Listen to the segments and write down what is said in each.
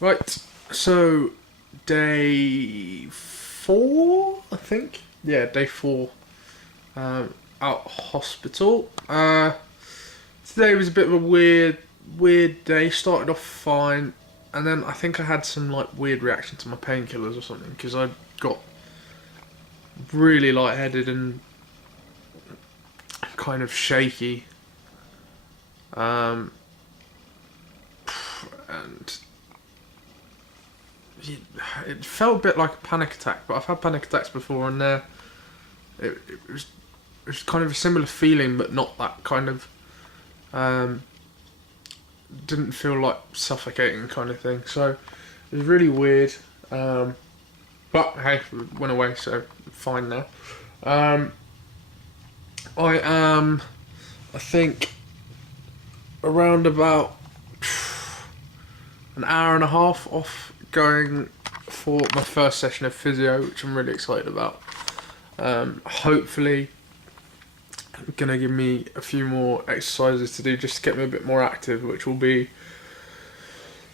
Right, so day 4, I think. Yeah, day 4. Out hospital. Today was a bit of a weird day. Started off fine, and then I think I had some like weird reaction to my painkillers or something because I got really lightheaded and kind of shaky. Um, and it felt a bit like a panic attack, but I've had panic attacks before, and it was kind of a similar feeling, but not that kind of. Um, didn't feel like suffocating kind of thing, so it was really weird. But hey, it went away, so fine now. Um, I am, I think, around about an hour and a half off going for my first session of physio, which I'm really excited about. Hopefully, gonna give me a few more exercises to do just to get me a bit more active, which will be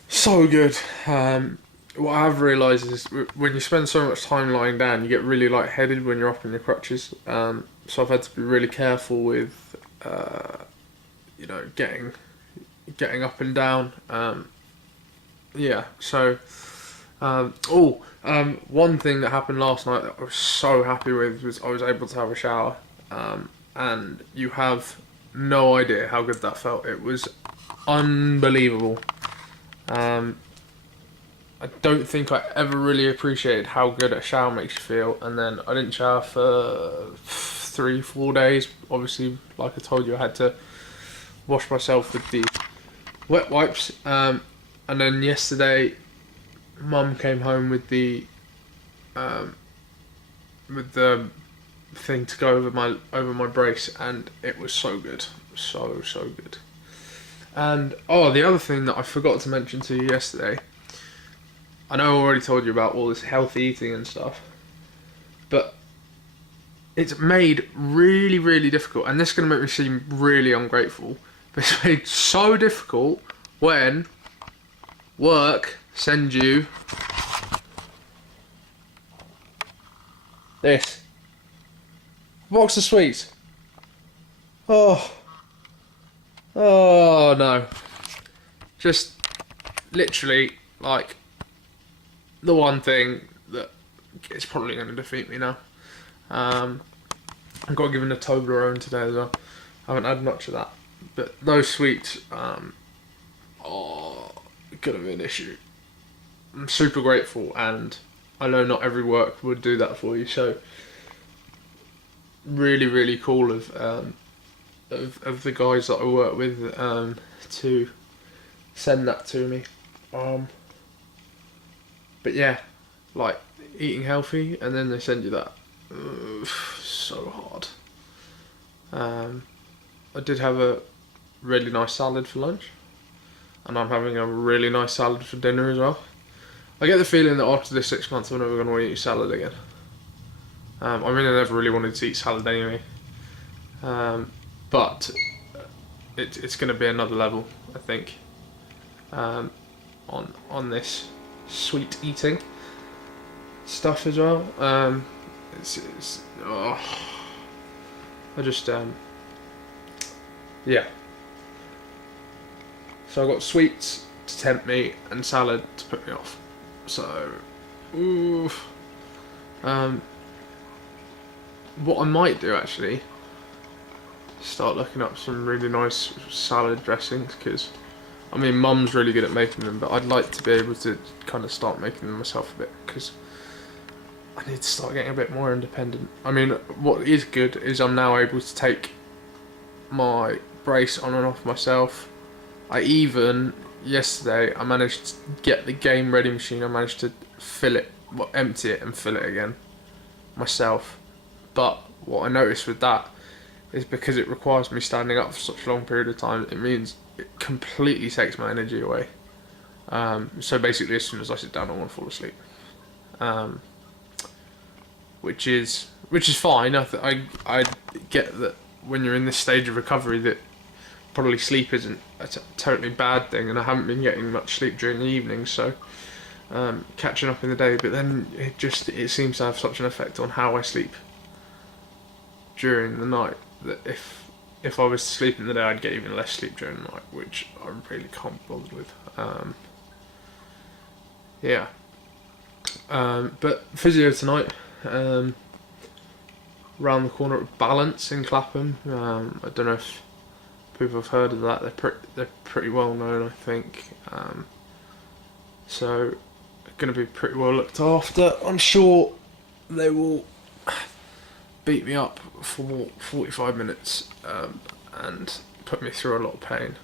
so good. What I've realised is when you spend so much time lying down, you get really lightheaded when you're up in your crutches. So I've had to be really careful with, getting up and down. Yeah. So, one thing that happened last night that I was so happy with was I was able to have a shower. And you have no idea how good that felt. It was unbelievable. I don't think I ever really appreciated how good a shower makes you feel. And then I didn't shower for 3-4 days. Obviously, like I told you, I had to wash myself with the wet wipes. And then yesterday, Mum came home with the thing to go over my brace, and it was so good, so good. And the other thing that I forgot to mention to you yesterday, I know I already told you about all this healthy eating and stuff, but it's made really, really difficult, and this is going to make me seem really ungrateful, but it's made so difficult when work sends you this box of sweets. Oh no. Just literally like the one thing that is probably going to defeat me now. I got given a Toblerone today as well. I haven't had much of that, but those sweets are going to be an issue. I'm super grateful, and I know not every work would do that for you, so really, really cool of the guys that I work with to send that to me. But yeah, like eating healthy, and then they send you that. Ugh, so hard. I did have a really nice salad for lunch, and I'm having a really nice salad for dinner as well. I get the feeling that after this 6 months, I'm never going to want to eat salad again. I never really wanted to eat salad anyway. But it's going to be another level, I think, on this sweet eating stuff as well. I just yeah. So I got sweets to tempt me and salad to put me off. So, oof. What I might do actually, start looking up some really nice salad dressings, because Mum's really good at making them, but I'd like to be able to kind of start making them myself a bit, because I need to start getting a bit more independent. What is good is I'm now able to take my brace on and off myself. Yesterday I managed to get the game ready machine, I managed to empty it and fill it again myself. But what I noticed with that is because it requires me standing up for such a long period of time, it means it completely takes my energy away. So basically, as soon as I sit down, I want to fall asleep. Which is fine. I get that when you're in this stage of recovery, that probably sleep isn't a totally bad thing, and I haven't been getting much sleep during the evening, so catching up in the day. But then it seems to have such an effect on how I sleep during the night that if I was to sleep in the day, I'd get even less sleep during the night, which I really can't be bothered with. Yeah. But physio tonight, round the corner at Balance in Clapham. I don't know if people have heard of that. They're pretty well known, I think. So going to be pretty well looked after. I'm sure they will beat me up for 45 minutes and put me through a lot of pain.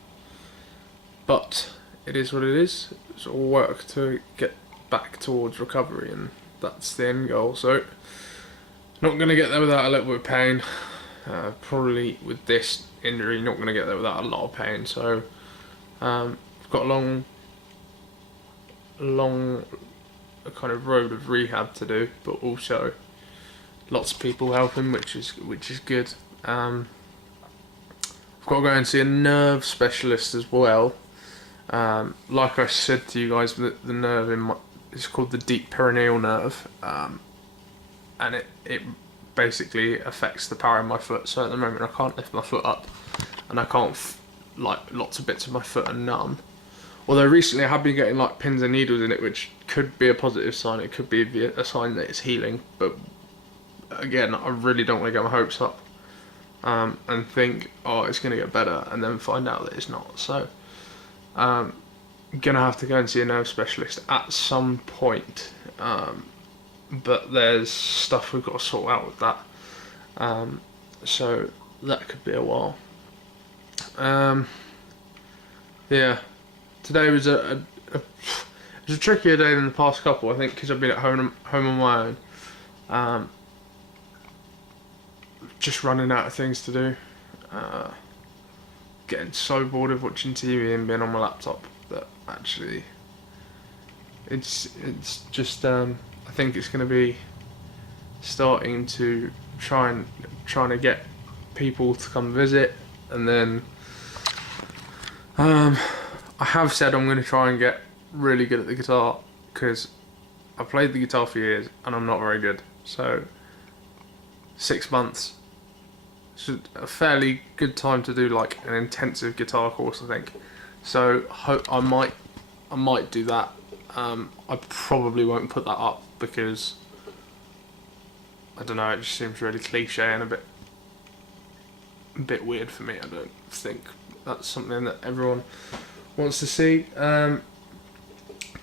But it is what it is. It's all work to get back towards recovery, and that's the end goal. So not going to get there without a little bit of pain. Probably with this injury, not going to get there without a lot of pain. So I've got a long kind of road of rehab to do, but also lots of people helping, which is good. I've got to go and see a nerve specialist as well. Like I said to you guys, the nerve it's called the deep perineal nerve, and it basically affects the power in my foot. So at the moment I can't lift my foot up, and I can't lots of bits of my foot are numb. Although recently I have been getting like pins and needles in it, which could be a positive sign. It could be a sign that it's healing. But again, I really don't want to get my hopes up and think, oh, it's going to get better, and then find out that it's not. So I'm going to have to go and see a nerve specialist at some point. But there's stuff we've got to sort out with that. So that could be a while. Yeah. Today was it was a trickier day than the past couple, I think, because I've been at home on my own, just running out of things to do, getting so bored of watching TV and being on my laptop that actually it's just I think it's going to be starting to trying to get people to come visit, and then I have said I'm going to try and get really good at the guitar, because I've played the guitar for years and I'm not very good. So 6 months is a fairly good time to do like an intensive guitar course, I think. So I might do that. I probably won't put that up because I don't know, it just seems really cliche and a bit weird for me. I don't think that's something that everyone wants to see.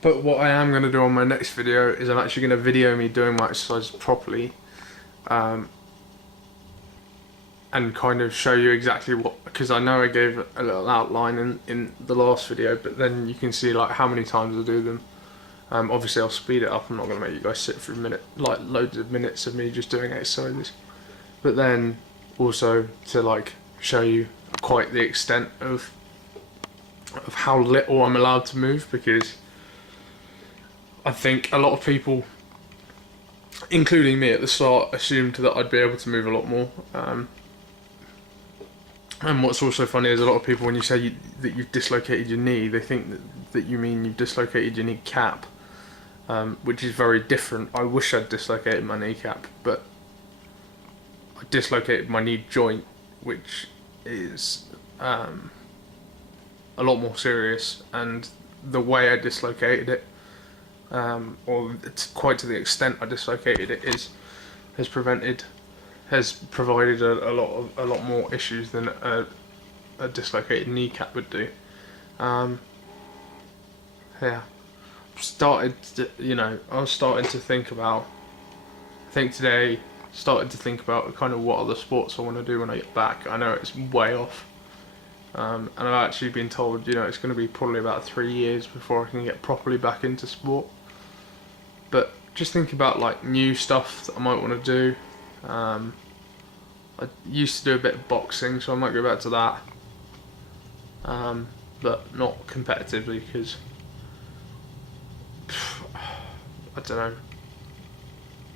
But what I am going to do on my next video is I'm actually going to video me doing my exercises properly, and kind of show you exactly what, because I know I gave a little outline in the last video, but then you can see like how many times I do them. Obviously I'll speed it up. I'm not going to make you guys sit for loads of minutes of me just doing exercises, but then also to like show you quite the extent of how little I'm allowed to move, because I think a lot of people, including me at the start, assumed that I'd be able to move a lot more. And what's also funny is a lot of people, when you say that you've dislocated your knee, they think that you mean you've dislocated your kneecap, which is very different. I wish I'd dislocated my kneecap, but I dislocated my knee joint, which is a lot more serious, and the way I dislocated it, or quite to the extent I dislocated it, has provided a lot more issues than a dislocated kneecap would do. Yeah, I was starting to think about. I think today started to think about kind of what other sports I want to do when I get back. I know it's way off. And I've actually been told, it's going to be probably about 3 years before I can get properly back into sport. But just think about like new stuff that I might want to do. I used to do a bit of boxing, so I might go back to that. But not competitively, because I don't know.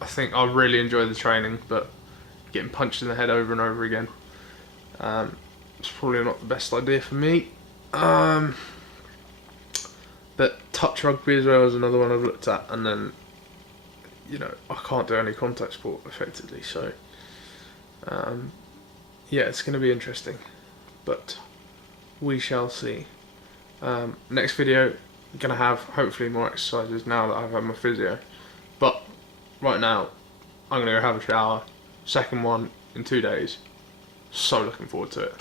I think I really enjoy the training, but getting punched in the head over and over again. it's probably not the best idea for me. But touch rugby as well is another one I've looked at, and then, you know, I can't do any contact sport effectively, so yeah, it's going to be interesting, but we shall see. Next video, I'm going to have hopefully more exercises now that I've had my physio, but right now I'm going to go have a shower, second one in 2 days, so looking forward to it.